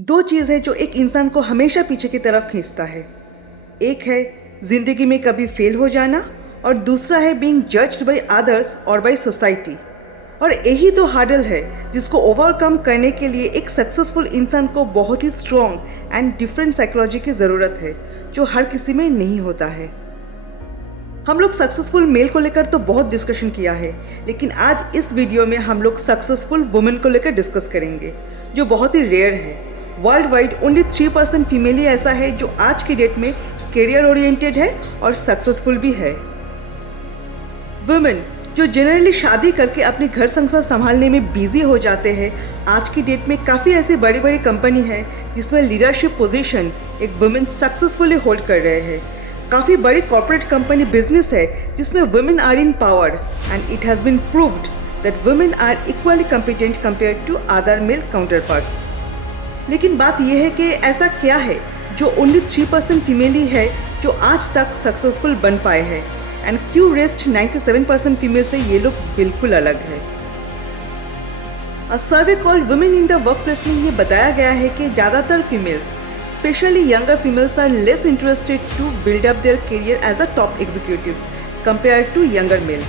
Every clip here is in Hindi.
दो चीज़ है जो एक इंसान को हमेशा पीछे की तरफ खींचता है। एक है ज़िंदगी में कभी फेल हो जाना और दूसरा है बीइंग जज्ड बाय अदर्स और बाय सोसाइटी। और यही तो हार्डल है जिसको ओवरकम करने के लिए एक सक्सेसफुल इंसान को बहुत ही स्ट्रॉन्ग एंड डिफरेंट साइकोलॉजी की ज़रूरत है, जो हर किसी में नहीं होता है। हम लोग सक्सेसफुल मेल को लेकर तो बहुत डिस्कशन किया है, लेकिन आज इस वीडियो में हम लोग सक्सेसफुल वुमेन को लेकर डिस्कस करेंगे, जो बहुत ही रेयर है। वर्ल्ड वाइड ओनली 3% फीमेल ही ऐसा है जो आज की डेट में करियर ओरिएंटेड है और सक्सेसफुल भी है। वुमेन जो जनरली शादी करके अपने घर संसार संभालने में बिजी हो जाते हैं, आज की डेट में काफ़ी ऐसी बड़ी बड़ी कंपनी है जिसमें लीडरशिप पोजीशन एक वुमेन सक्सेसफुली होल्ड कर रहे हैं। काफ़ी बड़ी कॉर्पोरेट कंपनी बिजनेस है जिसमें women are in power and it has been proved that women are equally competent compare to other male counterparts. लेकिन बात यह है कि ऐसा क्या है जो ओनली 3% फीमेल ही है जो आज तक सक्सेसफुल बन पाए हैं, एंड क्यों रेस्ट 97% फीमेल से ये लोग बिल्कुल अलग है। A survey called women in the workplace में ये बताया गया है कि ज़्यादातर females, specially younger females, are less interested to build up their career as a top executives compare to younger male.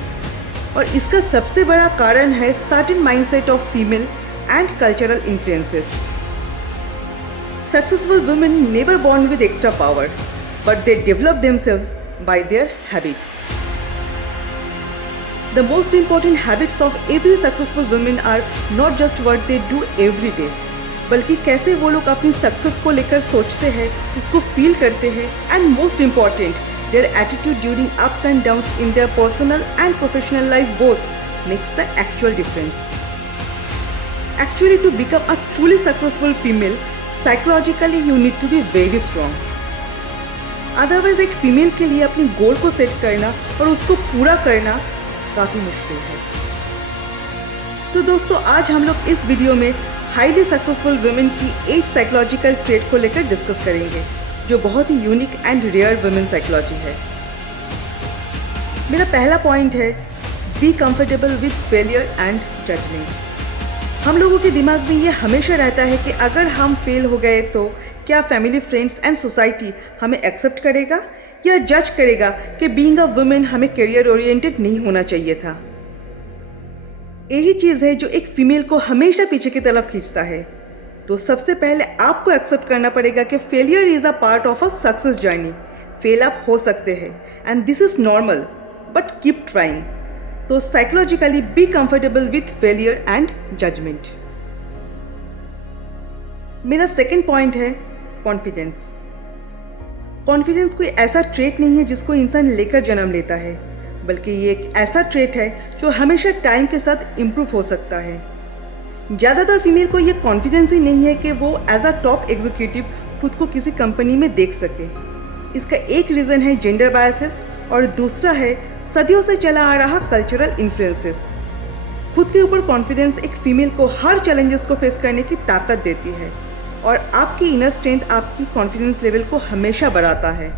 और इसका सबसे बड़ा कारण है certain mindset of female and cultural influences. Successful women never born with extra power, but they develop themselves by their habits. The most important habits of every successful woman are not just what they do every day, बल्कि कैसे वो लोग अपनी सक्सेस को लेकर सोचते हैं, उसको फील करते हैं, and most important, their attitude during ups and downs in their personal and professional life both makes the actual difference. Actually, to become a truly successful female, psychologically you need to be very strong. Otherwise एक फीमेल के लिए अपनी गोल को सेट करना और उसको पूरा करना काफ़ी मुश्किल है। तो दोस्तों, आज हम लोग इस वीडियो में हाईली सक्सेसफुल वुमेन की 8 साइकोलॉजिकल ट्रेट को लेकर डिस्कस करेंगे, जो बहुत ही unique and rare women psychology है। मेरा पहला पॉइंट है be comfortable with failure and judgement. हम लोगों के दिमाग में ये हमेशा रहता है कि अगर हम फेल हो गए तो क्या फैमिली, फ्रेंड्स एंड सोसाइटी हमें एक्सेप्ट करेगा या जज करेगा कि बीइंग अ वुमेन हमें करियर ओरिएंटेड नहीं होना चाहिए था। यही चीज़ है जो एक फीमेल को हमेशा पीछे की तरफ खींचता है। तो सबसे पहले आपको एक्सेप्ट करना पड़ेगा कि failure is a part of a success journey. Fail आप हो सकते हैं and this is normal, but keep trying. तो psychologically be comfortable with failure and judgement. मेरा सेकेंड पॉइंट है कॉन्फिडेंस। कॉन्फिडेंस कोई ऐसा ट्रेट नहीं है जिसको इंसान लेकर जन्म लेता है, बल्कि ये एक ऐसा ट्रेट है जो हमेशा टाइम के साथ इम्प्रूव हो सकता है। ज़्यादातर फीमेल को ये कॉन्फिडेंस ही नहीं है कि वो एज अ टॉप एग्जीक्यूटिव खुद को किसी कंपनी में देख सके। इसका एक रीज़न है जेंडर बायसेस और दूसरा है सदियों से चला आ रहा कल्चरल इन्फ्लुएंसेस। खुद के ऊपर कॉन्फिडेंस एक फीमेल को हर चैलेंजेस को फेस करने की ताकत देती है और आपकी इनर स्ट्रेंथ आपकी कॉन्फिडेंस लेवल को हमेशा बढ़ाता है।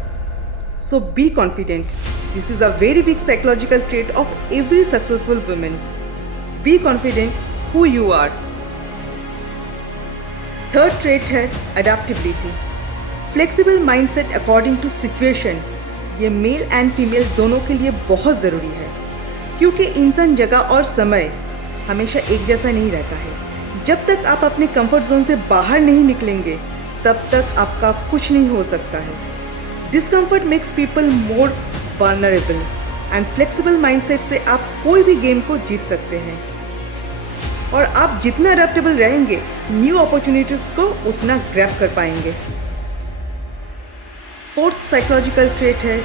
So be confident. This is a very big psychological trait of every successful women. Be confident who you are. Third trait है adaptability. Flexible mindset according to situation. ये मेल एंड फीमेल दोनों के लिए बहुत ज़रूरी है, क्योंकि इंसान, जगह और समय हमेशा एक जैसा नहीं रहता है। जब तक आप अपने कंफर्ट जोन से बाहर नहीं निकलेंगे, तब तक आपका कुछ नहीं हो सकता है। Discomfort makes people more vulnerable and flexible mindset से आप कोई भी गेम को जीत सकते हैं। और आप जितना अडेप्टेबल रहेंगे, न्यू अपॉर्चुनिटीज़ को उतना ग्रैब कर पाएंगे। फोर्थ साइकोलॉजिकल ट्रेट है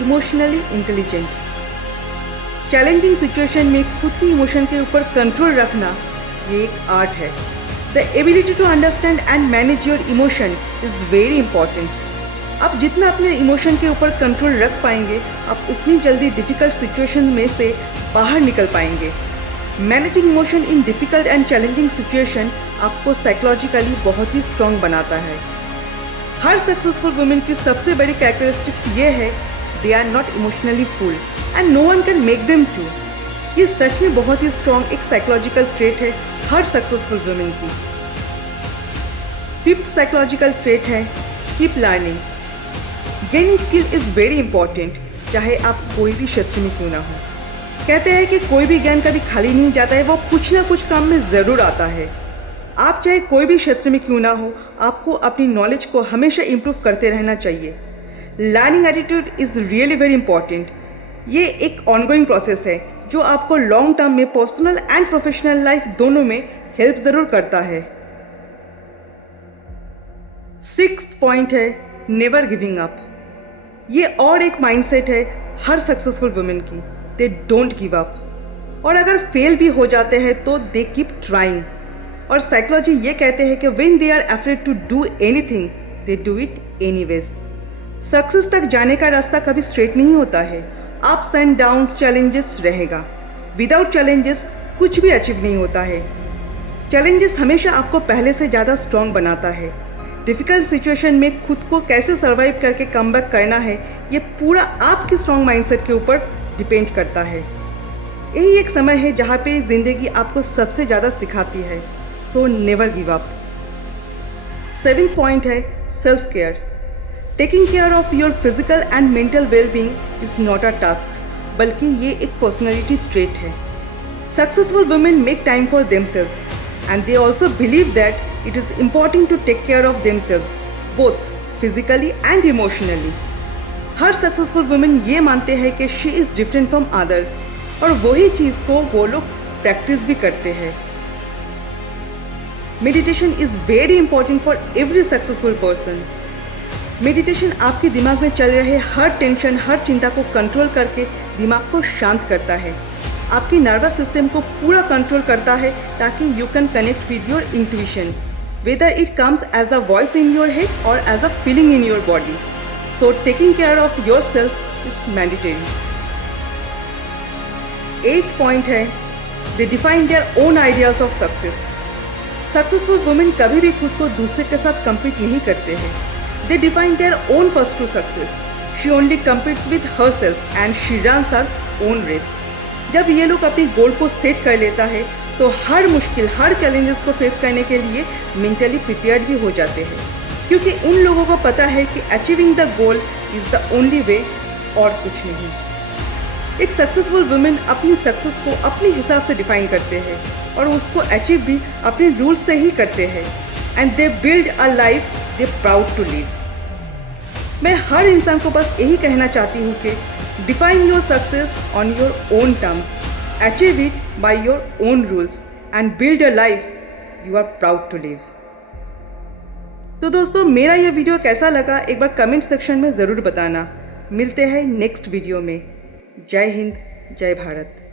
इमोशनली इंटेलिजेंट। चैलेंजिंग सिचुएशन में खुद की इमोशन के ऊपर कंट्रोल रखना ये एक आर्ट है। The ability to understand and manage your emotion is very important. आप जितना अपने इमोशन के ऊपर कंट्रोल रख पाएंगे, आप उतनी जल्दी डिफ़िकल्ट सिचुएशन में से बाहर निकल पाएंगे। Managing emotion in difficult and challenging situation आपको साइकोलॉजिकली बहुत ही स्ट्रॉन्ग बनाता है। हर सक्सेसफुल वुमेन की सबसे बड़ी कैरेक्टरिस्टिक्स ये है, they are not emotionally fool and no one can make them too. ये सच में बहुत ही स्ट्रॉन्ग एक साइकोलॉजिकल ट्रेट है हर सक्सेसफुल वुमेन की। फिफ्थ साइकोलॉजिकल ट्रेट है keep learning. Gaining skill is very important, चाहे आप कोई भी क्षेत्र में क्यों ना हो। कहते हैं कि कोई भी ज्ञान कभी खाली नहीं जाता है, वो कुछ ना कुछ काम में ज़रूर आता है। आप चाहे कोई भी क्षेत्र में क्यों ना हो, आपको अपनी नॉलेज को हमेशा इम्प्रूव करते रहना चाहिए। Learning attitude is really very important. ये एक ऑनगोइंग प्रोसेस है जो आपको लॉन्ग टर्म में पर्सनल एंड प्रोफेशनल लाइफ दोनों में हेल्प ज़रूर करता है। सिक्स्थ पॉइंट है नेवर गिविंग अप। ये और एक माइंडसेट है हर सक्सेसफुल वुमेन की, दे डोंट गिव अप। और अगर फेल भी हो जाते हैं तो दे कीप ट्राइंग। और साइकोलॉजी ये कहते हैं कि when they are afraid to do anything they do it anyways. Success तक जाने का रास्ता कभी स्ट्रेट नहीं होता है, अप्स एंड डाउन्स, चैलेंजेस रहेगा। विदाउट चैलेंजेस कुछ भी अचीव नहीं होता है। चैलेंजेस हमेशा आपको पहले से ज़्यादा स्ट्रॉन्ग बनाता है। डिफ़िकल्ट सिचुएशन में खुद को कैसे सर्वाइव करके कमबैक करना है, ये पूरा आपकी स्ट्रॉन्ग माइंडसेट के ऊपर डिपेंड करता है। यही एक समय है जहाँ पे ज़िंदगी आपको सबसे ज़्यादा सिखाती है। So never give up. Seventh point है self care. Taking care of your physical and mental wellbeing is not a task, बल्कि ये एक पर्सनैलिटी ट्रेट है। Successful women make time for themselves and they also believe that it is important to take care of themselves both physically and emotionally. हर सक्सेसफुल वुमेन ये मानते हैं कि she is different from others, और वही चीज़ को वो लोग प्रैक्टिस भी करते हैं। Meditation is very important for every successful person. Meditation आपके दिमाग में चल रहे हर टेंशन, हर चिंता को कंट्रोल करके दिमाग को शांत करता है, आपकी नर्वस सिस्टम को पूरा कंट्रोल करता है, ताकि you can connect with your intuition, whether it comes as a voice in your head और as a feeling in your body. So taking care of your self is mandatory. Eighth point है they define their own ideas of success. Successful women कभी भी खुद को दूसरे के साथ compete नहीं करते हैं। They define their own path to success. She only competes with herself and she runs her own race। जब ये लोग अपनी गोल को सेट कर लेता है तो हर मुश्किल, हर चैलेंजेस को फेस करने के लिए मेंटली प्रिपेयर्ड भी हो जाते हैं, क्योंकि उन लोगों को पता है कि achieving the goal is the only way और कुछ नहीं। एक सक्सेसफुल वुमेन अपनी सक्सेस को अपने हिसाब से डिफाइन करते हैं और उसको अचीव भी अपने रूल्स से ही करते हैं। And they build a life they proud to live. मैं हर इंसान को बस यही कहना चाहती हूँ कि define your success on your own terms, achieve it by your own rules and build a life you are proud to live. तो दोस्तों, मेरा ये वीडियो कैसा लगा एक बार कमेंट सेक्शन में ज़रूर बताना। मिलते हैं नेक्स्ट वीडियो में। जय हिंद, जय भारत।